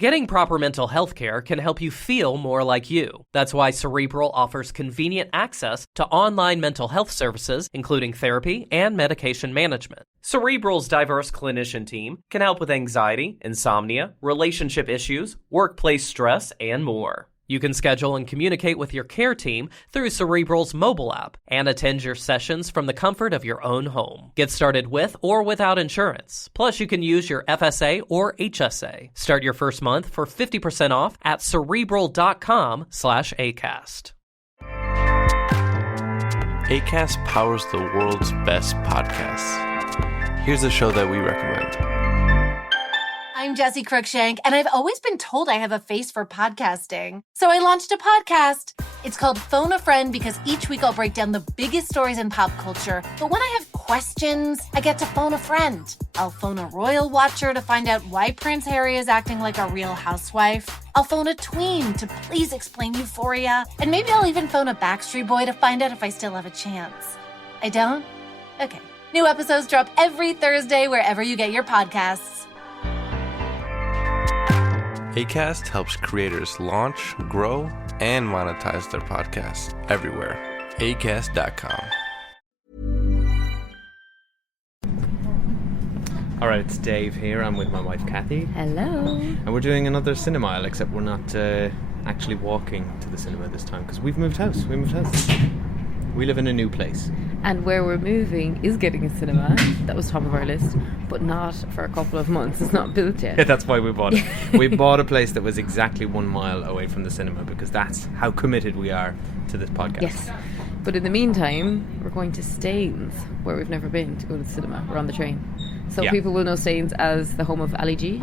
Getting proper mental health care can help you feel more like you. That's why Cerebral offers convenient access to online mental health services, including therapy and medication management. Cerebral's diverse clinician team can help with anxiety, insomnia, relationship issues, workplace stress, and more. You can schedule and communicate with your care team through Cerebral's mobile app and attend your sessions from the comfort of your own home. Get started with or without insurance. Plus, you can use your FSA or HSA. Start your first month for 50% off at Cerebral.com/ACAST. ACAST powers the world's best podcasts. Here's a show that we recommend. I'm Jessie Cruikshank, and I've always been told I have a face for podcasting. So I launched a podcast. It's called Phone a Friend because each week I'll break down the biggest stories in pop culture. But when I have questions, I get to phone a friend. I'll phone a royal watcher to find out why Prince Harry is acting like a real housewife. I'll phone a tween to please explain Euphoria. And maybe I'll even phone a Backstreet Boy to find out if I still have a chance. I don't? Okay. New episodes drop every Thursday wherever you get your podcasts. ACAST helps creators launch, grow, and monetize their podcasts everywhere. Acast.com. All right, it's Dave here. I'm with my wife, Cathy. Hello. And we're doing another Cinemile, except we're not actually walking to the cinema this time because we've moved house. We live in a new place. And where we're moving is getting a cinema. That was top of our list, but not for a couple of months. It's not built yet. Yeah, that's why we bought it. We bought a place that was exactly 1 mile away from the cinema because that's how committed we are to this podcast. Yes. But in the meantime, we're going to Staines, where we've never been, to go to the cinema. We're on the train. So people will know Staines as the home of Ali G.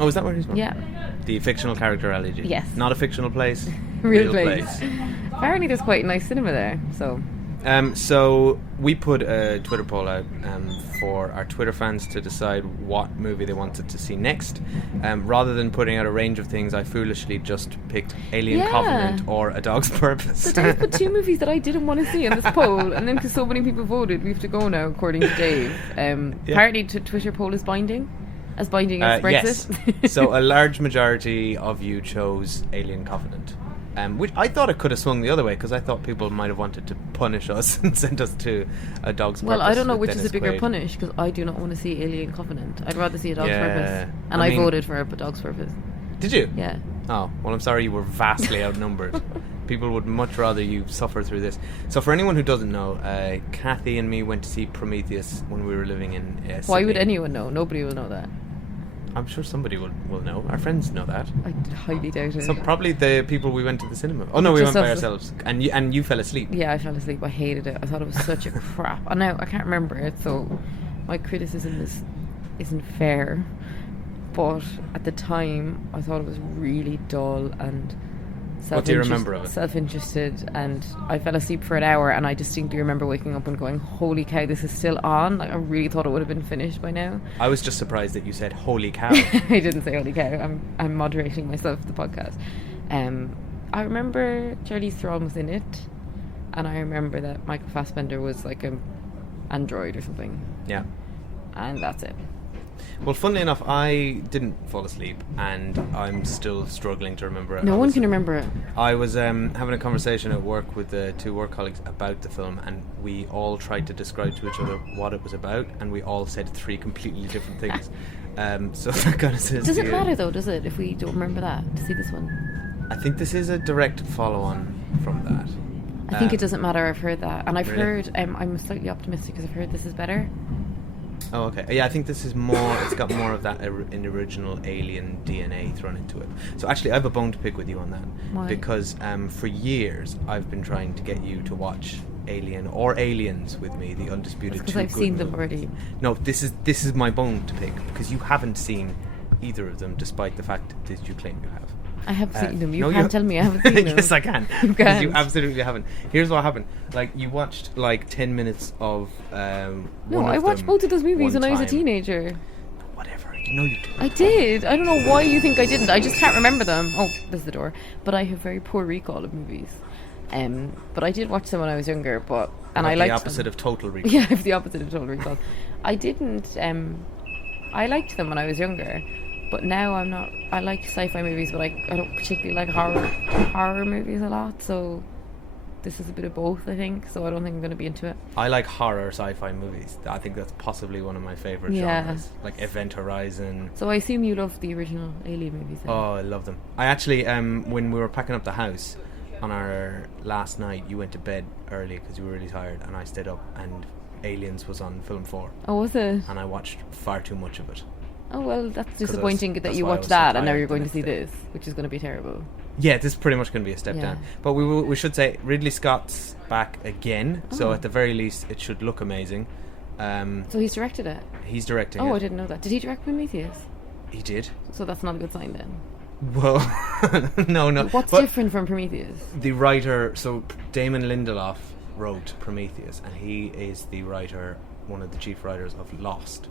Oh, is that where he's from? Yeah. The fictional character Ali G. Yes. Not a fictional place. Real place. Apparently there's quite a nice cinema there, so... So we put a Twitter poll out for our Twitter fans to decide what movie they wanted to see next. Rather than putting out a range of things, I foolishly just picked Alien Covenant or A Dog's Purpose. So Dave put 2 movies that I didn't want to see in this poll, and then because so many people voted, we have to go now, according to Dave. Apparently Twitter poll is binding. As binding as Brexit. Yes. So a large majority of you chose Alien Covenant. Which I thought it could have swung the other way because I thought people might have wanted to punish us and send us to A Dog's Purpose. Well, I don't know which Dennis is a bigger Quaid. punish because I do not want to see Alien Covenant. I'd rather see A Dog's Purpose. And I voted for A Dog's Purpose. Did you? Yeah. Oh, well, I'm sorry you were vastly outnumbered. People would much rather you suffer through this. So for anyone who doesn't know, Cathy and me went to see Prometheus when we were living in Sydney. Why would anyone know? Nobody will know that. I'm sure somebody will know. Our friends know that. I highly doubt it. So probably the people we went to the cinema. Oh no, we went by ourselves. And you fell asleep. Yeah, I fell asleep. I hated it. I thought it was such a crap. And now I can't remember it, so my criticism isn't fair. But at the time, I thought it was really dull and what do you remember of it? Self-interested, and I fell asleep for an hour, and I distinctly remember waking up and going, "Holy cow, this is still on!" Like I really thought it would have been finished by now. I was just surprised that you said "Holy cow." I didn't say "Holy cow." I'm moderating myself the podcast. I remember Charlize Theron was in it, and I remember that Michael Fassbender was like an android or something. Yeah, and that's it. Well, funnily enough, I didn't fall asleep, and I'm still struggling to remember it. No one can remember it. I was having a conversation at work with 2 work colleagues about the film, and we all tried to describe to each other what it was about, and we all said 3 completely different things. So that kind of says. Does it matter though? Does it if we don't remember that to see this one? I think this is a direct follow-on from that. I think it doesn't matter. I've heard that, and I've really? heard. I'm slightly optimistic because I've heard this is better. Oh, okay. Yeah, I think this is more. It's got more of that in original Alien DNA thrown into it. So actually, I have a bone to pick with you on that. Why? Because for years I've been trying to get you to watch Alien or Aliens with me, the undisputed. Because I've seen them already. No, this is my bone to pick because you haven't seen either of them, despite the fact that you claim you have. I have seen them. You no, can't tell me I haven't seen them. Yes, I can. You Because you can't. absolutely haven't. Here's what happened. Like, you watched, 10 minutes of No, I watched both of those movies when I was a teenager. Whatever. No, you didn't. I did. I don't know why you think I didn't. I just can't remember them. Oh, there's the door. But I have very poor recall of movies. But I did watch them when I was younger. I liked the opposite them. of Total Recall. Yeah, I have the opposite of Total Recall. I didn't. I liked them when I was younger, But now I'm not. I like sci-fi movies, but I don't particularly like horror movies a lot. So this is a bit of both, I think. So I don't think I'm going to be into it. I like horror sci-fi movies. I think that's possibly one of my favourite genres. Like Event Horizon. So I assume you love the original Alien movies then? Oh, I love them. I actually, when we were packing up the house on our last night, you went to bed early because you were really tired, and I stayed up, and Aliens was on film 4. Oh, was it? And I watched far too much of it. Oh, well, that's disappointing that you why I watched was that so and now tired you're the going to next see day. this, which is going to be terrible. Yeah, this is pretty much going to be a step Yeah. down. But we should say Ridley Scott's back again, so at the very least it should look amazing. So he's directed it? He's directing it. Oh, I didn't know that. Did he direct Prometheus? He did. So that's not a good sign then. Well, no. What's But different from Prometheus? the writer, so Damon Lindelof wrote Prometheus, and he is the writer, one of the chief writers of Lost.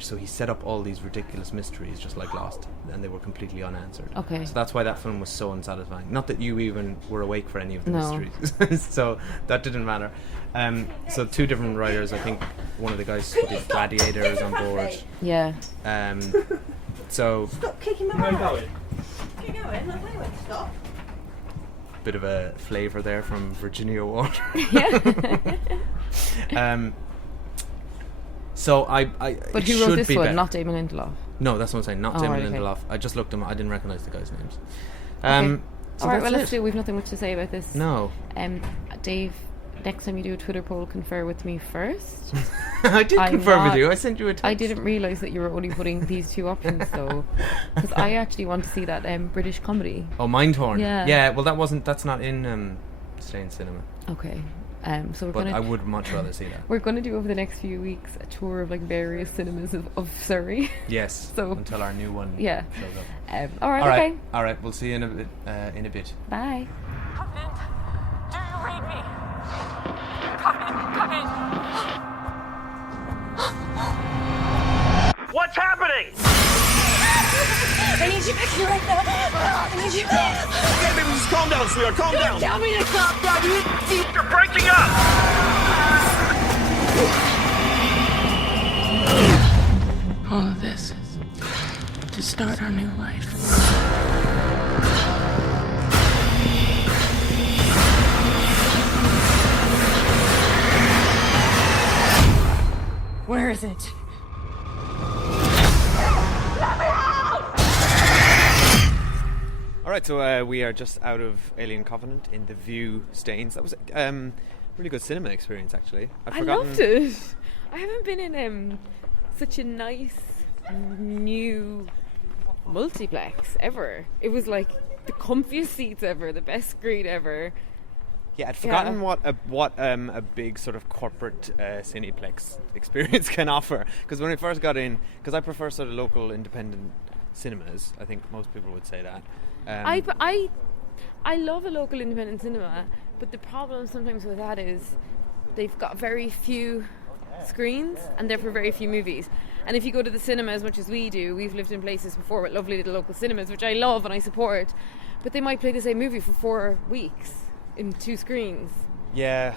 So he set up all these ridiculous mysteries, just like Lost, and they were completely unanswered. Okay. So that's why that film was so unsatisfying. Not that you even were awake for any of the No. mysteries, so that didn't matter. So 2 different writers. I think one of the guys who did Gladiator is on board. Yeah. So Stop kicking my ass. Keep going, I'm not going to stop. bit of a flavour there from Virginia Water. So I But it who wrote should this be one? better. Not Damon Lindelof. No, that's what I'm saying. Not Oh, Damon right, okay. Lindelof. I just looked him up. I didn't recognise the guys' names. Okay. So All right, that's well, let's it. do. We've nothing much to say about this. No. Dave, next time you do a Twitter poll, confer with me first. I did I'm confirm with not- you. I sent you a text. I didn't realise that you were only putting these 2 options, though. Because I actually want to see that British comedy. Oh, Mindhorn. Yeah. Yeah, well, that's not in Staying Cinema. Okay. So But I gonna would much rather see that. we're gonna do over the next few weeks a tour of like various cinemas of Surrey. Yes. So- until our new one Yeah. shows up. All right. All right. Okay. All right. We'll see you in a bit. Bye. Covenant, do you read me? Covenant. What's happening? I need you back here right now. I need you. Okay, baby, just calm down, sweetheart. Calm down. Tell me to stop, Daddy. You're breaking up. All of this to start our new life. Where is it? All right. So we are just out of Alien Covenant in the View Stains. That was really good cinema experience, actually. I loved it. I haven't been in such a nice new multiplex ever. It was like the comfiest seats ever, the best screen ever. Yeah, I'd forgotten what a big sort of corporate cineplex experience can offer. Because when we first got in, because I prefer sort of local independent cinemas. I think most people would say that. I love a local independent cinema, but the problem sometimes with that is they've got very few screens and therefore very few movies. And if you go to the cinema as much as we do, we've lived in places before with lovely little local cinemas, which I love and I support, but they might play the same movie for 4 weeks in 2 screens. Yeah.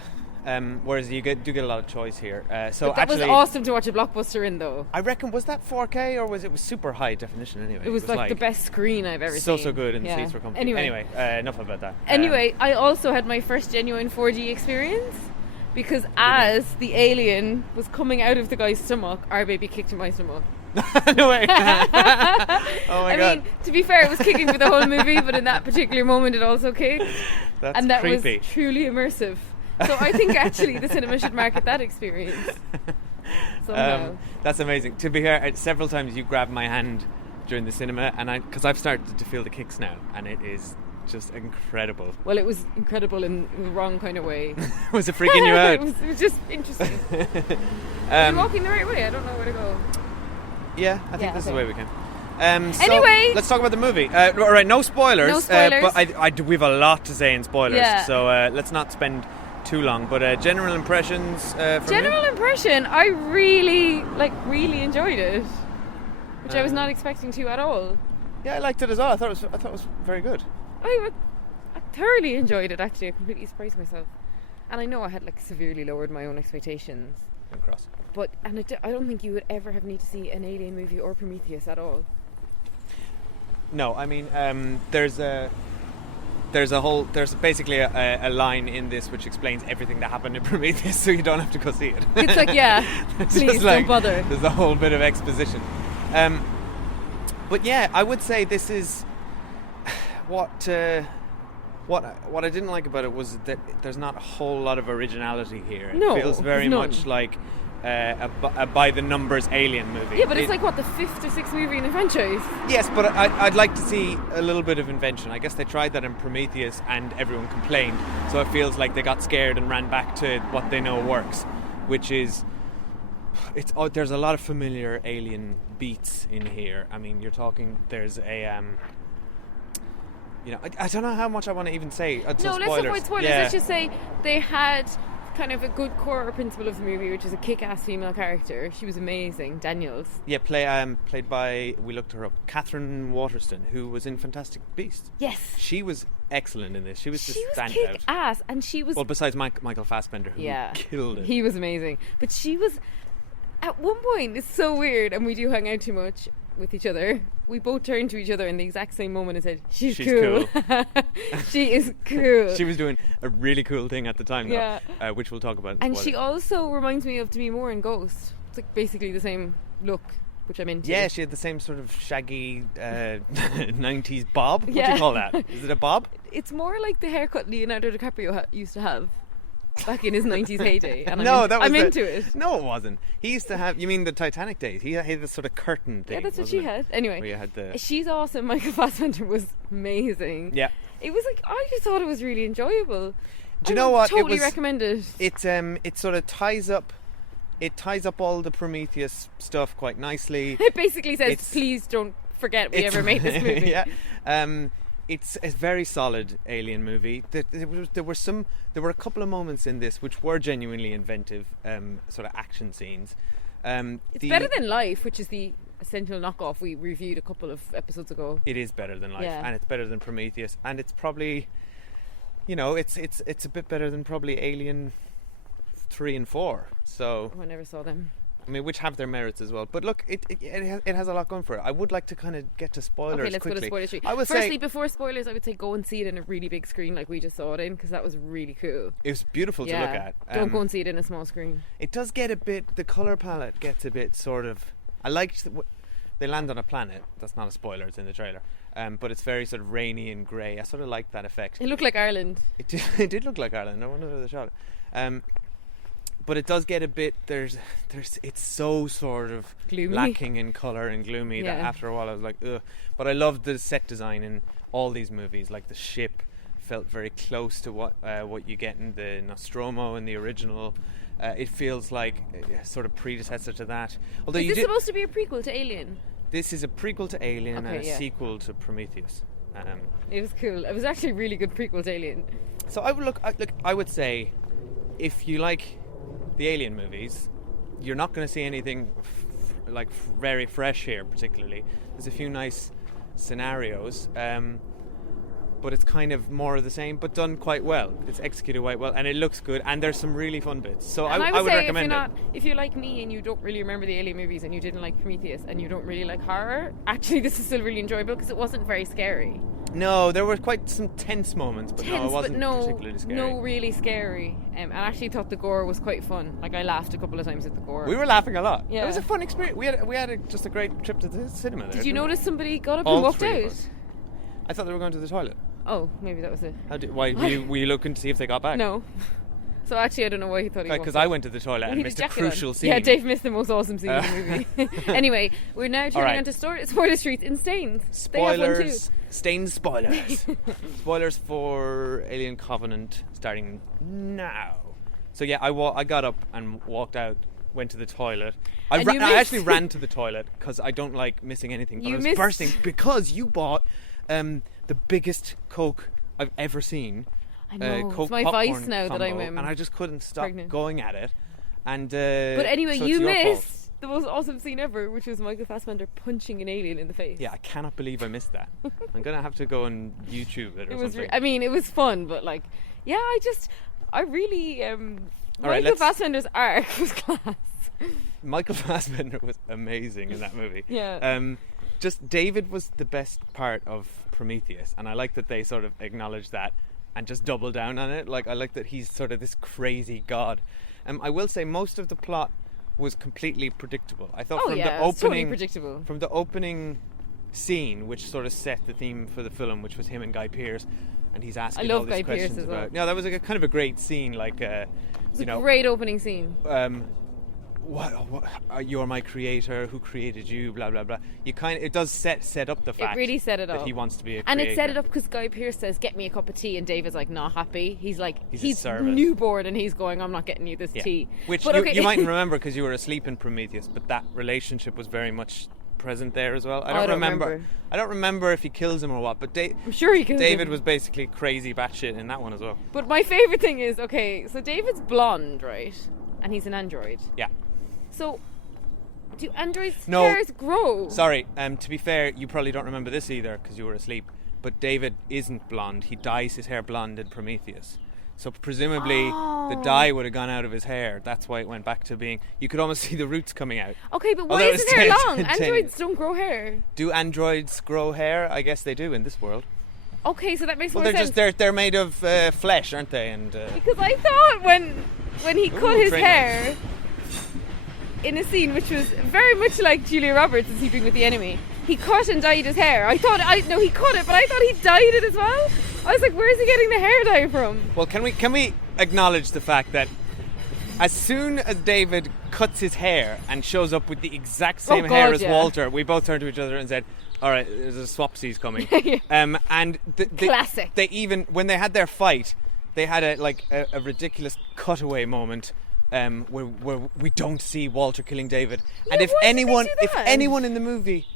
Whereas you do get a lot of choice here. So But that actually, was awesome to watch a blockbuster in, though. I reckon, was that 4K or was it super high definition anyway? It was like the best screen I've ever seen. So good, and Yeah. the seats were comfy. Anyway, Enough about that. Anyway, I also had my first genuine 4D experience because as the alien was coming out of the guy's stomach, our baby kicked in my stomach. No way. Oh my I god. mean, to be fair, it was kicking for the whole movie, but in that particular moment it also kicked. That's and that creepy. was truly immersive. So I think actually the cinema should market that experience. Somehow. That's amazing. To be fair, several times you grabbed my hand during the cinema, and because I've started to feel the kicks now, and it is just incredible. Well, it was incredible in the wrong kind of way. Was it freaking you out? it was just interesting. Are you walking the right way? I don't know where to go. Yeah, I think Yeah, this is the okay. way we came. So Anyway. let's talk about the movie. All right, no spoilers. No spoilers. But we have a lot to say in spoilers, Yeah. so let's not spend too long. But general impressions from General you? impression, I really enjoyed it, which I was not expecting to at all. Yeah, I liked it as well. I thought it was very good. I thoroughly enjoyed it. Actually, I completely surprised myself, and I know I had severely lowered my own expectations. Cross. But I don't think you would ever have need to see an Alien movie or Prometheus at all. No, I mean, there's basically a line in this which explains everything that happened in Prometheus, so you don't have to go see it. It's like, yeah, please don't bother. There's a whole bit of exposition. But yeah, I would say this is what I didn't like about it was that there's not a whole lot of originality here. No, it feels very much like a by the numbers Alien movie. Yeah, but it's like what, the 5th or 6th movie in a franchise? Yes, but I'd like to see a little bit of invention. I guess they tried that in Prometheus and everyone complained, so it feels like they got scared and ran back to what they know works, which is there's a lot of familiar Alien beats in here. I mean, you're talking, there's a I don't know how much I want to even say until spoilers. Let's avoid spoilers. Yeah. Let's just say they had kind of a good core principle of the movie, which is a kick-ass female character. She was amazing, Daniels. Yeah, played by, we looked her up, Catherine Waterston, who was in Fantastic Beasts. Yes. She was excellent in this. She was just standout. Kick-ass, and she was... Well, besides Michael Fassbender, who killed it. He was amazing. But she was... At one point, it's so weird, and we do hang out too much with each other. We both turned to each other in the exact same moment and said, she's cool. She is cool. She was doing a really cool thing at the time, though, which we'll talk about. And she also reminds me of Demi Moore in Ghost. It's like basically the same look, which I'm into. Yeah, she had the same sort of shaggy 90s bob. What do you call that? Is it a bob? It's more like the haircut Leonardo DiCaprio used to have back in his 90s heyday. And I'm into it. No, it wasn't. He used to have, you mean the Titanic days? He had this sort of curtain thing. Yeah, that's what she had. Anyway, she's awesome. Michael Fassbender was amazing. Yeah. It was like, I just thought it was really enjoyable. Do you know what? Totally recommend it. It sort of ties up all the Prometheus stuff quite nicely. It basically says, please don't forget we ever made this movie. Yeah. It's a very solid Alien movie. There were a couple of moments in this which were genuinely inventive, sort of action scenes. It's better than Life, which is the essential knockoff we reviewed a couple of episodes ago. It is better than Life, and it's better than Prometheus, and it's probably, it's a bit better than probably Alien 3 and 4. So I never saw them. I mean, which have their merits as well. But look, it has a lot going for it. I would like to kind of get to spoilers quickly. Okay, let's go to spoilers. Firstly, before spoilers, I would say go and see it in a really big screen like we just saw it in, because that was really cool. It was beautiful to look at. Don't go and see it in a small screen. It does get a bit, the colour palette gets a bit sort of, I liked, they land on a planet. That's not a spoiler, it's in the trailer. But it's very sort of rainy and grey. I sort of liked that effect. It looked like Ireland. It did look like Ireland. I wonder where they shot it. But it does get a bit, it's so sort of gloomy, lacking in colour and gloomy that after a while I was like, ugh. But I loved the set design in all these movies. Like the ship felt very close to what you get in the Nostromo in the original. It feels like a sort of predecessor to that. Although is this supposed to be a prequel to Alien? This is a prequel to Alien and a sequel to Prometheus. It was cool. It was actually a really good prequel to Alien. So I would say, if you like the Alien movies, you're not going to see anything very fresh here particularly. There's a few nice scenarios, but it's kind of more of the same, but done quite well. It's executed quite well, and it looks good, and there's some really fun bits. So I would recommend it. If you're like me and you don't really remember the Alien movies and you didn't like Prometheus and you don't really like horror, actually this is still really enjoyable because it wasn't very scary. No, there were quite some tense moments, but it wasn't particularly scary. No, really scary. And I actually thought the gore was quite fun. Like, I laughed a couple of times at the gore. We were laughing a lot. Yeah. It was a fun experience. We had just a great trip to the cinema there. Did you notice somebody got up and walked out? I thought they were going to the toilet. Oh, maybe that was it. Why were you looking to see if they got back? No. So actually, I don't know why he thought he walked out. Because I went to the toilet and missed a crucial scene. Yeah, Dave missed the most awesome scene in the movie. Anyway, we're now turning on to Spoiler Street in Stains. Spoilers. Stains spoilers. Spoilers for Alien Covenant starting now. So yeah, I got up and walked out, went to the toilet. I actually ran to the toilet because I don't like missing anything. But I was bursting because you bought the biggest Coke I've ever seen. I know, Coke it's my vice now combo, that I'm and I just couldn't stop pregnant. Going at it. And but anyway, so you missed the most awesome scene ever, which was Michael Fassbender punching an alien in the face. Yeah, I cannot believe I missed that. I'm gonna have to go and YouTube it or something. I mean, it was fun, but like, yeah, I really Michael Fassbender's arc was class. Michael Fassbender was amazing in that movie. Yeah. just David was the best part of Prometheus, and I like that they sort of acknowledge that and just double down on it. Like, I like that he's sort of this crazy god. I will say most of the plot was completely predictable. I thought totally predictable. From the opening scene, which sort of set the theme for the film, which was him and Guy Pearce, and he's asking all these questions as well. about. No, that was kind of a great scene. Like, it's a great opening scene. What you're my creator, who created you, blah blah blah. It does set up the fact. It really set it up that he wants to be a creator. And it set it up because Guy Pearce says, "Get me a cup of tea," and David's like, not happy. He's like, he's newborn, and he's going, "I'm not getting you this tea." Which you mightn't remember because you were asleep in Prometheus, but that relationship was very much present there as well. I don't remember. I don't remember if he kills him or what, but I'm sure he kills David him. was basically crazy batshit in that one as well. But my favourite thing is, okay, so David's blonde, right? And he's an android. Yeah. So, do androids' hairs grow? Sorry, to be fair, you probably don't remember this either because you were asleep, but David isn't blonde. He dyes his hair blonde in Prometheus. So presumably the dye would have gone out of his hair. That's why it went back to being... You could almost see the roots coming out. Okay, but why is his hair long? Androids don't grow hair. Do androids grow hair? I guess they do in this world. Okay, so that makes more sense. Well, they're made of flesh, aren't they? And because I thought when he cut his hair in a scene which was very much like Julia Roberts in Sleeping with the Enemy, he cut and dyed his hair. He cut it, but I thought he dyed it as well. I was like, where is he getting the hair dye from? Well, can we acknowledge the fact that as soon as David cuts his hair and shows up with the exact same hair as Walter, we both turned to each other and said, all right, there's a swapsies coming. Classic. They even, when they had their fight, they had a ridiculous cutaway moment where we don't see Walter killing David. Yeah, and if anyone in the movie,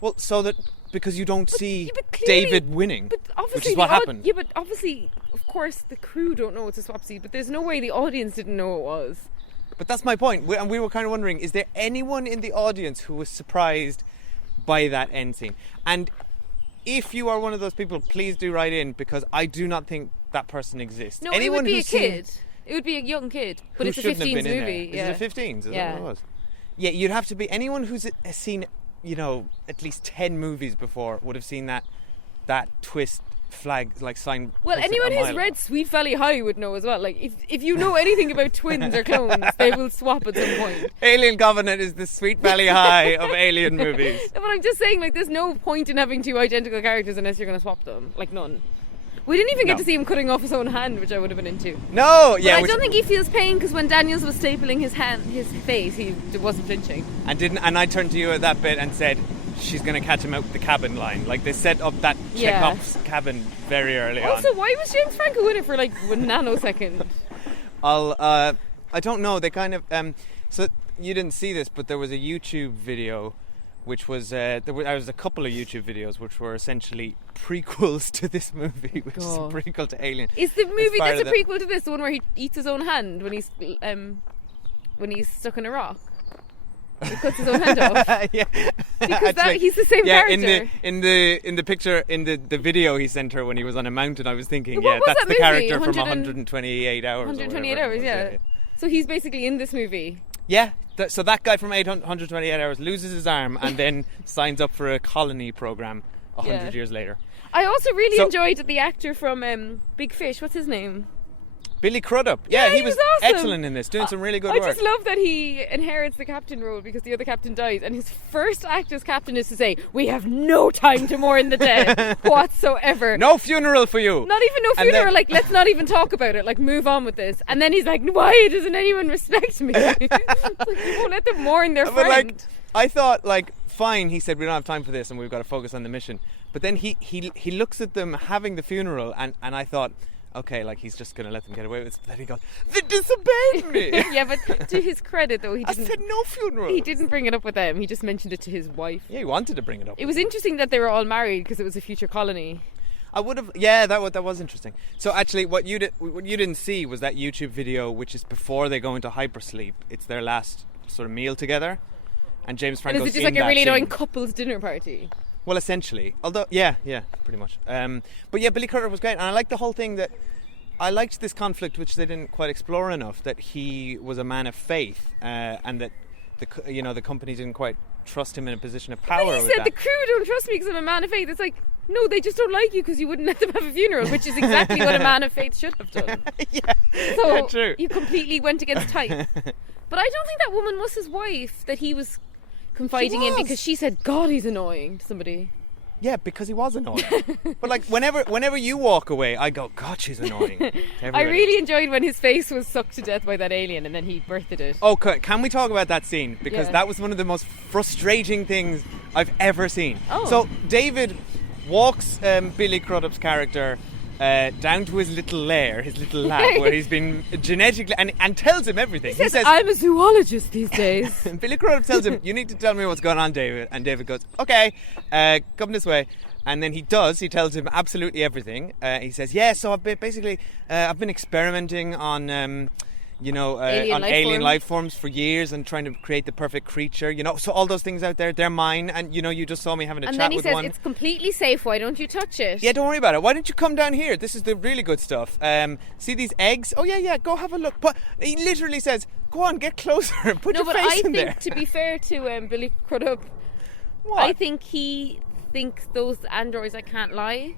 well, so that because you don't see David winning, which is what happened. Yeah, but obviously, of course, the crew don't know it's a swapsie, but there's no way the audience didn't know it was. But that's my point. And we were kind of wondering, is there anyone in the audience who was surprised by that end scene? And if you are one of those people, please do write in, because I do not think that person exists. No, it would be a kid. It would be a young kid, but it's a 15s movie. Yeah. Is it a 15s? Is that what it was? Yeah, you'd have to be anyone who's seen, at least 10 movies before would have seen that twist flag sign. Well, anyone who's read Sweet Valley High would know as well. Like, if you know anything about twins or clones, they will swap at some point. Alien Covenant is the Sweet Valley High of alien movies. But I'm just saying, there's no point in having two identical characters unless you're going to swap them. None. We didn't even get to see him cutting off his own hand, which I would have been into. No, yeah. But I don't think he feels pain because when Daniels was stapling his face, he wasn't flinching. And I turned to you at that bit and said, she's going to catch him out with the cabin line. They set up that Chekhov's cabin very early on. Also, why was James Franco in it for 1 nanosecond? I don't know. They kind of so you didn't see this, but there was a YouTube video which was there was a couple of YouTube videos which were essentially prequels to this movie, which is a prequel to Alien. Is the movie that's a prequel to this the one where he eats his own hand when he's stuck in a rock? He cuts his own hand off. Yeah, because he's the same character. In the picture in the video he sent her when he was on a mountain, I was thinking, that's the movie? character from 128 hours. 128 hours, yeah. So he's basically in this movie. Yeah. So that guy from 128 hours loses his arm and then signs up for a colony program 100 years later. I also really enjoyed the actor from Big Fish. What's his name? Billy Crudup. Yeah, he was awesome. Excellent in this, doing some really good work. I just love that he inherits the captain role because the other captain dies, and his first act as captain is to say, "We have no time to mourn the dead whatsoever. No funeral for you. Not even no funeral. Let's not even talk about it. Move on with this." And then he's like, "Why doesn't anyone respect me?" You won't let them mourn their friend. I thought, fine. He said, "We don't have time for this, and we've got to focus on the mission." But then he looks at them having the funeral, and I thought, okay, he's just going to let them get away with it. Then he goes, "They disobeyed me." Yeah, but to his credit, though, I said no funeral. He didn't bring it up with them. He just mentioned it to his wife. Yeah, he wanted to bring it up. It was interesting that they were all married because it was a future colony. I would have. Yeah, that was interesting. So actually, what you didn't see was that YouTube video, which is before they go into hypersleep. It's their last sort of meal together, and James Franco's in that scene. Is it just a really annoying couple's dinner party? Well, essentially. Although, yeah, pretty much. But yeah, Billy Crudup was great, and I liked the whole thing that. I liked this conflict, which they didn't quite explore enough. That he was a man of faith, and that the company didn't quite trust him in a position of power. But he with said that. the crew don't trust me because I'm a man of faith. It's like, no, they just don't like you because you wouldn't let them have a funeral, which is exactly what a man of faith should have done. So true. you completely went against type. But I don't think that woman was his wife that he was confiding in because she said, God, he's annoying to somebody. Yeah, because he was annoying. But like whenever you walk away, I go, God, she's annoying. I really enjoyed when his face was sucked to death by that alien and then he birthed it. Oh, can we talk about that scene? Because that was one of the most frustrating things I've ever seen. Oh. So David walks Billy Crudup's character down to his little lair, his little lab, where he's been genetically... And tells him everything. He says, I'm a zoologist these days. Billy Crudup tells him, you need to tell me what's going on, David. And David goes, okay, come this way. And then he does. He tells him absolutely everything. He says, yeah, so I've been experimenting on... alien life forms for years and trying to create the perfect creature, so all those things out there, they're mine, and you just saw me having a chat with one. And then he says, it's completely safe, why don't you touch it? Yeah, don't worry about it. Why don't you come down here? This is the really good stuff. See these eggs? Oh yeah, go have a look. But he literally says, go on, get closer, put your face in there. No, but I think, to be fair to Billy Crudup, I think he thinks those androids that can't lie.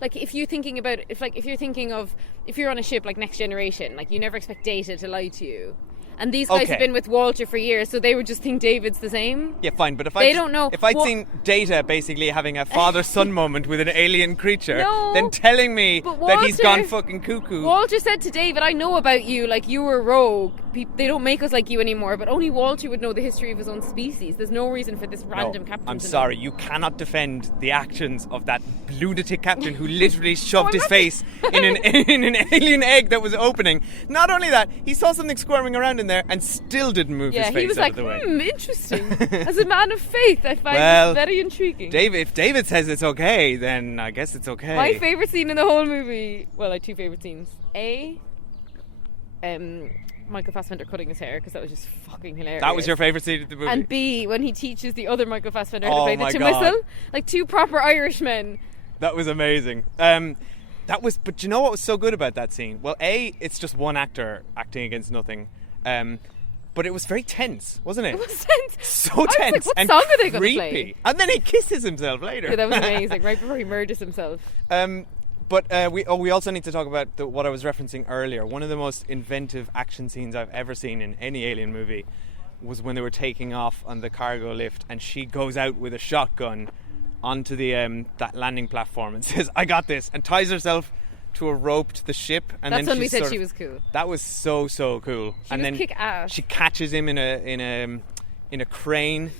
Like, if you're thinking if you're on a ship like Next Generation, like, you never expect Data to lie to you. And these guys have been with Walter for years, so they would just think David's the same. Yeah, fine, but if I'd seen Data basically having a father-son moment with an alien creature, then telling me that he's gone fucking cuckoo. Walter said to David, I know about you, like, you were a rogue. They don't make us like you anymore, but only Walter would know the history of his own species. There's no reason for this random captain I'm sorry, you cannot defend the actions of that lunatic captain who literally shoved his face in an alien egg that was opening. Not only that, he saw something squirming around in there and still didn't move his face out of the way. Yeah, he was like, interesting. As a man of faith, I find this very intriguing. If David says it's okay, then I guess it's okay. My favourite scene in the whole movie, well, I had two favourite scenes. Michael Fassbender cutting his hair, because that was just fucking hilarious. That was your favourite scene of the movie? And B, when he teaches the other Michael Fassbender how to play the tin whistle. Like two proper Irishmen. That was amazing. But you know what was so good about that scene? Well, it's just one actor acting against nothing. But it was very tense, wasn't it? It was tense. So tense. Like, what song are they going to play? And then he kisses himself later. Yeah, that was amazing, right before he murders himself. But we also need to talk about what I was referencing earlier. One of the most inventive action scenes I've ever seen in any alien movie was when they were taking off on the cargo lift and she goes out with a shotgun onto the that landing platform and says, I got this, and ties herself to a rope to the ship. And that's then when we said she was cool. That was so cool. She was kick-ass. She catches him in a crane.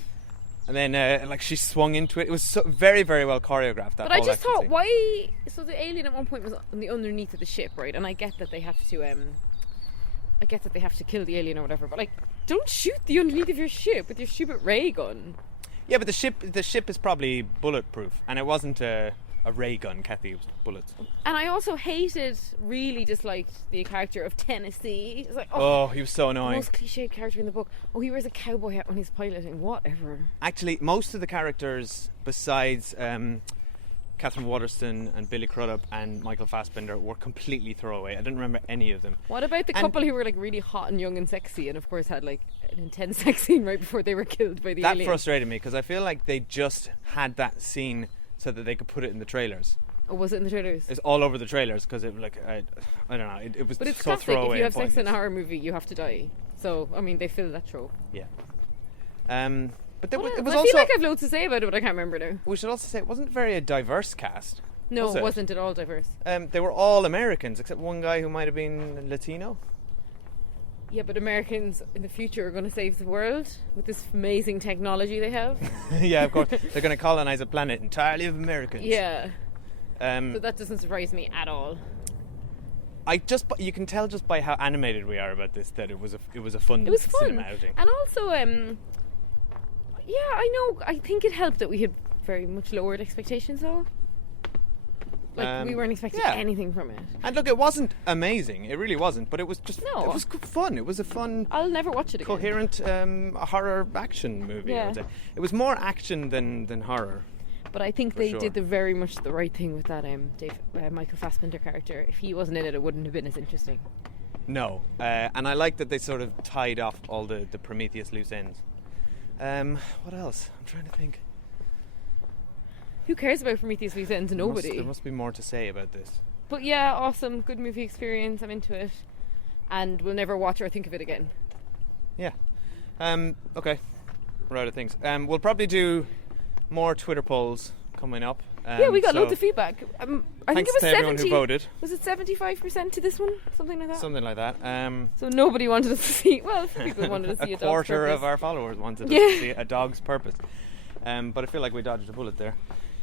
And then, she swung into it. It was very, very well choreographed. But I just thought, why? So the alien at one point was on the underneath of the ship, right? And I get that they have to, kill the alien or whatever. But don't shoot the underneath of your ship with your stupid ray gun. Yeah, but the ship is probably bulletproof, and it wasn't a ray gun, Cathy. It was bullets. And I also really disliked the character of Tennessee. It was like, he was so annoying. Most cliched character in the book. Oh, he wears a cowboy hat when he's piloting. Whatever. Actually, most of the characters, besides Catherine Waterston and Billy Crudup and Michael Fassbender, were completely throwaway. I didn't remember any of them. What about the couple who were really hot and young and sexy, and of course had an intense sex scene right before they were killed by the alien? That frustrated me because I feel like they just had that scene so that they could put it in the trailers. Oh, was it in the trailers? It's all over the trailers because I don't know. It was but it's so classic. throwaway. If you have sex in a horror movie, you have to die. So I mean, they fill that trope. Yeah. But it was I also. I feel like I've loads to say about it, but I can't remember now. We should also say it wasn't very a diverse cast. No, it wasn't at all diverse. They were all Americans except one guy who might have been Latino. Yeah, but Americans in the future are going to save the world with this amazing technology they have. Yeah, of course. They're going to colonize a planet entirely of Americans. Yeah. So that doesn't surprise me at all. You can tell just by how animated we are about this that it was a fun cinema outing. And also, I know. I think it helped that we had very much lowered expectations, though. We weren't expecting anything from it. And look, it wasn't amazing. It really wasn't. But it was just it was good fun. It was a fun. I'll never watch it again. Coherent horror action movie. Yeah. I would say it was more action than horror. But I think they did very much the right thing with that Michael Fassbender character. If he wasn't in it, it wouldn't have been as interesting. No, and I like that they sort of tied off all the Prometheus loose ends. What else? I'm trying to think. Who cares about Prometheus Weekend? Nobody. There must be more to say about this. But yeah, awesome. Good movie experience. I'm into it. And we'll never watch or think of it again. Yeah. Okay. We're out of things. We'll probably do more Twitter polls coming up. Yeah, we got loads of feedback. I think thanks it was to everyone who voted. Was it 75% to this one? Something like that? Something like that. So nobody wanted us to see... Well, some people wanted to see a dog's quarter purpose. of our followers wanted us to see A Dog's Purpose. But I feel like we dodged a bullet there.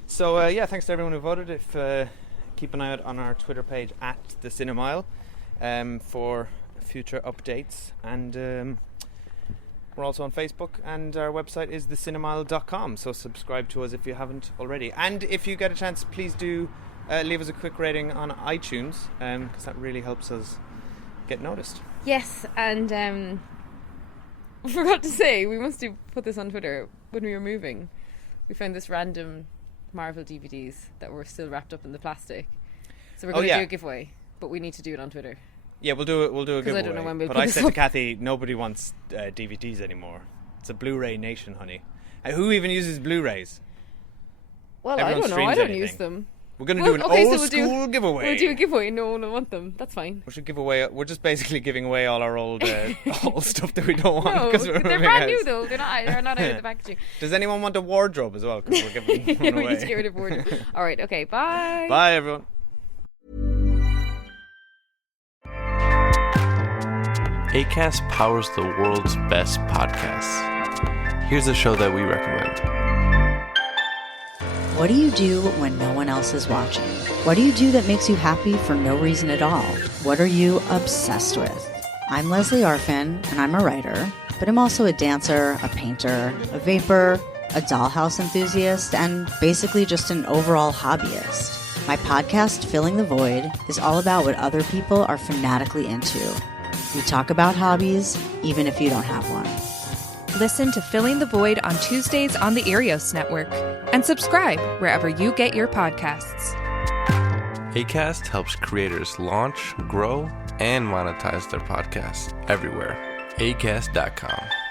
So, yeah, thanks to everyone who voted. Keep an eye out on our Twitter page at the Cinemile for future updates. And we're also on Facebook, and our website is thecinemile.com. So subscribe to us if you haven't already. And if you get a chance, please do leave us a quick rating on iTunes, because that really helps us get noticed. Yes, and I forgot to say, we must put this on Twitter. When we were moving, we found this random Marvel DVDs that were still wrapped up in the plastic. So we're going to do a giveaway, but we need to do it on Twitter. Yeah, we'll do a giveaway. I don't know when we'll but put I this said up. to Cathy, nobody wants DVDs anymore. It's a Blu-ray nation, honey. Who even uses Blu-rays? Well, Everyone I don't know. streams I don't anything. use them. We're going to do an old school giveaway. We'll do a giveaway. No one will want them. That's fine. We should give away. We're just basically giving away all our old old stuff that we don't want. No, because we're they're moving brand house. new though. They're not out of the packaging. Does anyone want a wardrobe as well? Because we're giving Yeah, one we away. need to get rid of wardrobe. All right. Okay. Bye. Bye, everyone. Acast powers the world's best podcasts. Here's a show that we recommend. What do you do when no one else is watching? What do you do that makes you happy for no reason at all? What are you obsessed with? I'm Leslie Arfin, and I'm a writer, but I'm also a dancer, a painter, a vapor, a dollhouse enthusiast, and basically just an overall hobbyist. My podcast, Filling the Void, is all about what other people are fanatically into. We talk about hobbies, even if you don't have one. Listen to Filling the Void on Tuesdays on the Erios Network and subscribe wherever you get your podcasts. Acast helps creators launch, grow, and monetize their podcasts everywhere. Acast.com.